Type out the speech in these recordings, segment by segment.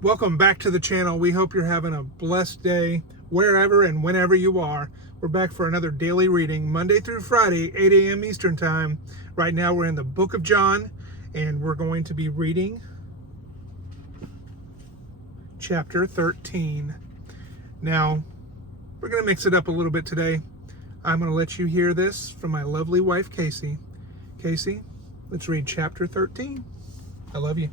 Welcome back to the channel. We hope you're having a blessed day wherever and whenever you are. We're back for another daily reading, Monday through Friday, 8 a.m. Eastern Time. Right now we're in the book of John, and we're going to be reading chapter 13. Now, we're going to mix it up a little bit today. I'm going to let you hear this from my lovely wife, Casey. Casey, let's read chapter 13. I love you.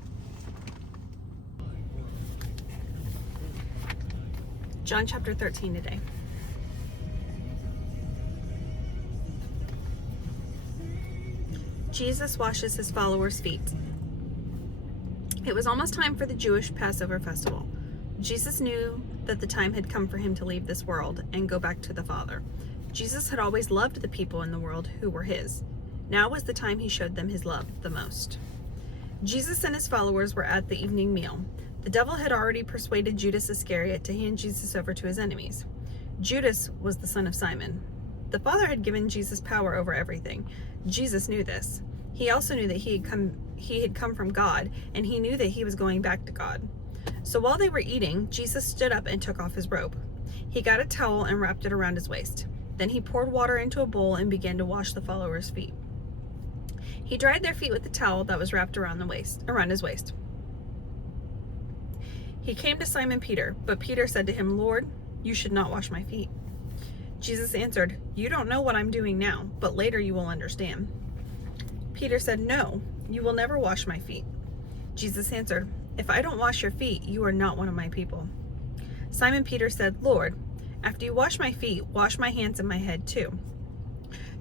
John chapter 13 today. Jesus washes his followers' feet. It was almost time for the Jewish Passover festival. Jesus knew that the time had come for him to leave this world and go back to the Father. Jesus had always loved the people in the world who were his. Now was the time he showed them his love the most. Jesus and his followers were at the evening meal. The devil had already persuaded Judas Iscariot to hand Jesus over to his enemies. Judas was the son of Simon. The Father had given Jesus power over everything. Jesus knew this. He also knew that he had come from God, and he knew that he was going back to God. So while they were eating, Jesus stood up and took off his robe. He got a towel and wrapped it around his waist. Then he poured water into a bowl and began to wash the followers' feet. He dried their feet with the towel that was wrapped around his waist. He came to Simon Peter, but Peter said to him, "Lord, you should not wash my feet." Jesus answered, "You don't know what I'm doing now, but later you will understand." Peter said, "No, you will never wash my feet." Jesus answered, "If I don't wash your feet, you are not one of my people." Simon Peter said, "Lord, after you wash my feet, wash my hands and my head too."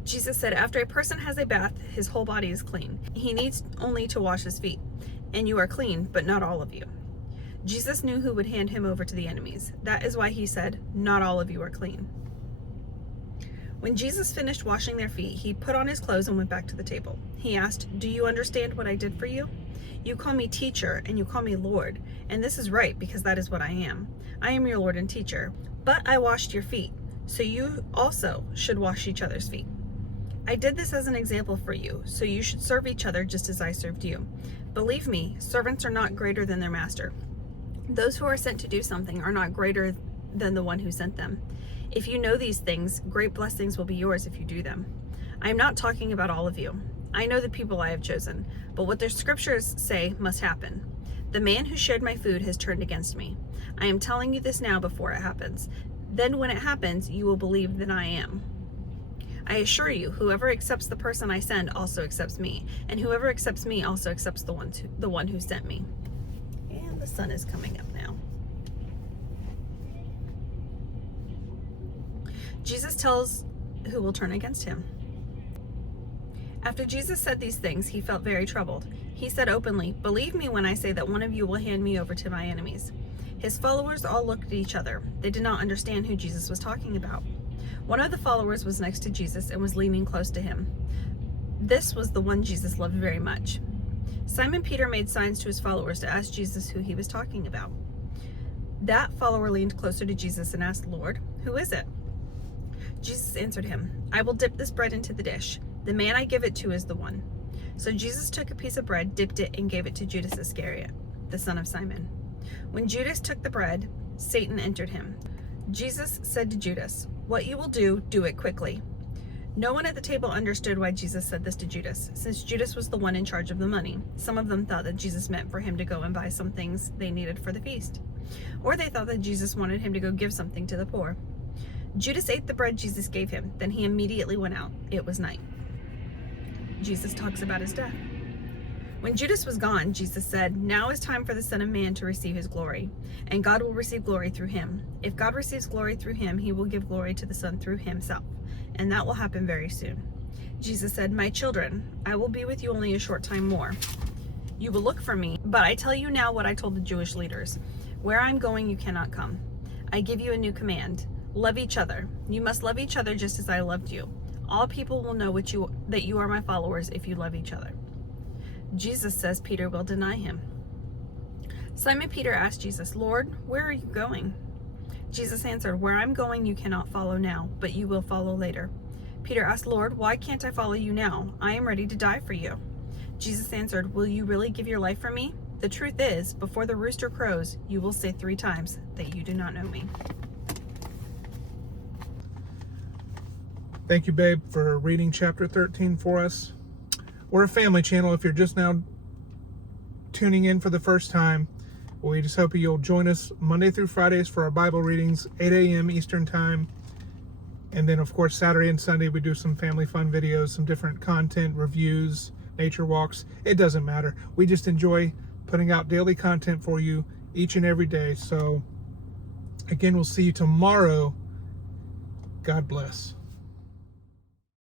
Jesus said, "After a person has a bath, his whole body is clean. He needs only to wash his feet. And you are clean, but not all of you." Jesus knew who would hand him over to the enemies. That is why he said, "Not all of you are clean." When Jesus finished washing their feet, he put on his clothes and went back to the table. He asked, "Do you understand what I did for you? You call me teacher and you call me Lord, and this is right because that is what I am. I am your Lord and teacher, but I washed your feet, so you also should wash each other's feet. I did this as an example for you, so you should serve each other just as I served you. Believe me, servants are not greater than their master. Those who are sent to do something are not greater than the one who sent them. If you know these things, great blessings will be yours if you do them. I am not talking about all of you. I know the people I have chosen, but what the scriptures say must happen. The man who shared my food has turned against me. I am telling you this now before it happens. Then when it happens, you will believe that I am. I assure you, whoever accepts the person I send also accepts me, and whoever accepts me also accepts the one who sent me." And the sun is coming up now. Jesus tells who will turn against him. After Jesus said these things, he felt very troubled. He said openly, "Believe me when I say that one of you will hand me over to my enemies." His followers all looked at each other. They did not understand who Jesus was talking about. One of the followers was next to Jesus and was leaning close to him. This was the one Jesus loved very much. Simon Peter made signs to his followers to ask Jesus who he was talking about. That follower leaned closer to Jesus and asked, "Lord, who is it?" Jesus answered him, "I will dip this bread into the dish. The man I give it to is the one." So Jesus took a piece of bread, dipped it, and gave it to Judas Iscariot, the son of Simon. When Judas took the bread, Satan entered him. Jesus said to Judas, "What you will do, do it quickly." No one at the table understood why Jesus said this to Judas, since Judas was the one in charge of the money. Some of them thought that Jesus meant for him to go and buy some things they needed for the feast. Or they thought that Jesus wanted him to go give something to the poor. Judas ate the bread Jesus gave him, then he immediately went out. It was night. Jesus talks about his death. When Judas was gone, Jesus said, "Now is time for the Son of Man to receive his glory, and God will receive glory through him. If God receives glory through him, he will give glory to the Son through himself, and that will happen very soon." Jesus said, "My children, I will be with you only a short time more. You will look for me, but I tell you now what I told the Jewish leaders. Where I'm going, you cannot come. I give you a new command. Love each other. You must love each other just as I loved you. All people will know that you are my followers if you love each other." Jesus says Peter will deny him. Simon Peter asked Jesus, "Lord, where are you going?" Jesus answered, "Where I'm going you cannot follow now, but you will follow later." Peter asked, "Lord, why can't I follow you now? I am ready to die for you." Jesus answered, "Will you really give your life for me? The truth is, before the rooster crows, you will say 3 times that you do not know me. Thank you, babe, for reading chapter 13 for us. We're a family channel. If you're just now tuning in for the first time, we just hope you'll join us Monday through Fridays for our Bible readings, 8 a.m. Eastern Time. And then, of course, Saturday and Sunday, we do some family fun videos, some different content, reviews, nature walks. It doesn't matter. We just enjoy putting out daily content for you each and every day. So, again, we'll see you tomorrow. God bless.